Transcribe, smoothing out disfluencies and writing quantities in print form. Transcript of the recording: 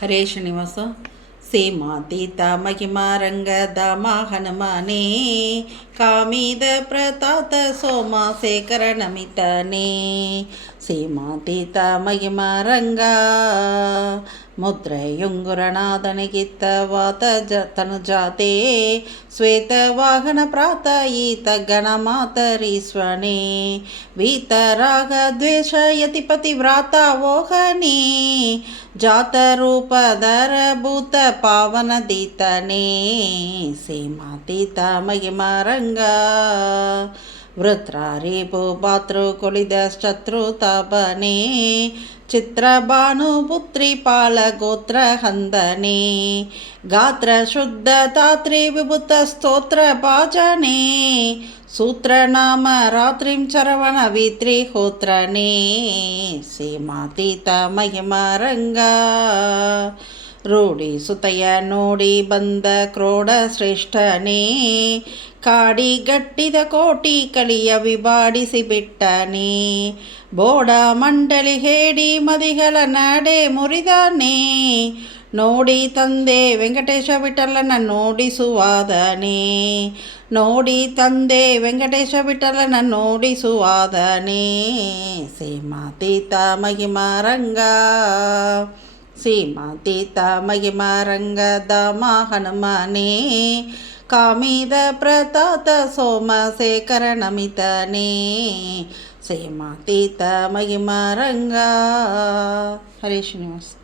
ಹರೇ ಶ್ರೀನಿವಾಸ. ಸೇಮಾತೀತ ಮಹಿಮಾರಂಗಧಾಮ ಹನುಮನೇ, ಕಾಮಿದ ಪ್ರತಾತ ಸೋಮ ಶೇಖರ ನಮಿತನೇ. ಸೇಮಾತೀತ ಮಹಿಮಾರಂಗ ಮುದ್ರೆಯುಂಗುರನಾದನಿಗಿತ್ತ ವಾತ ತನುಜಾತೆ, ಶ್ವೇತ ವಾಹನ ಪ್ರಾತ ಈತ ಗಣಮಾತರೀಶ್ವನೇ. ವೀತರಾಗ ದ್ವೇಷ ಯತಿಪತಿ ವ್ರಾತ ವೋಹನೇ, ಜಾತ ರೂಪಧರ ಭೂತ ಪಾವನ ದೀತನೇ. ಸೇಮಾತೀತ ಮಹಿಮಾರಂಗ ವೃತ್ರಾರಿಪು ಭಾತೃ ಕೊಲಿದ ಶತ್ರು ತಾಪನೇ, ಚಿತ್ರ ಭಾನು ಪುತ್ರಿ ಪಾಲ ಗೋತ್ರ ಹಂದನೆ. ಗಾತ್ರ ಶುದ್ಧ ತಾತ್ರಿ ವಿಭುತ ಸ್ತೋತ್ರ ಭಾಜನೆ, ಸೂತ್ರ ನಾಮ ರಾತ್ರಿಂ ಚರವಣ ವಿತ್ರಿ ಹೋತ್ರನೇ. ಸೇಮಾತೀತ ಮಹಿಮಾರಂಗ ರೂಢಿ ಸುತಯ ನೋಡಿ ಬಂದ ಕ್ರೋಡ ಶ್ರೇಷ್ಠನೇ, ಕಾಡಿ ಗಟ್ಟಿದ ಕೋಟಿ ಕಲಿಯ ವಿಭಾಡಿಸಿ ಬಿಟ್ಟನೇ. ಬೋಡ ಮಂಡಳಿ ಹೇಡಿ ಮದಿಗಳ ನಡೆ ಮುರಿದಾನೆ, ನೋಡಿ ತಂದೆ ವೆಂಕಟೇಶ ವಿಠಲನ ನೋಡಿಸುವಾದನೇ. ನೋಡಿ ತಂದೆ ವೆಂಕಟೇಶ ವಿಠಲನ ನೋಡಿಸುವಾದನೇ. ಸೇಮಾತೀತ ಮಹಿಮಾರಂಗ ಸೇಮಾತೀತ ಮಹಿಮಾರಂಗ ಧಾಮ ಹನುಮನೇ, ಕಾಮಿದ ಪ್ರತಾತ ಸೋಮ ಶೇಖರ ನಮಿತನೇ. ಸೇಮಾತೀತ ಮಹಿಮಾರಂಗ. ಹರೇ ಶ್ರೀನಿವಾಸ.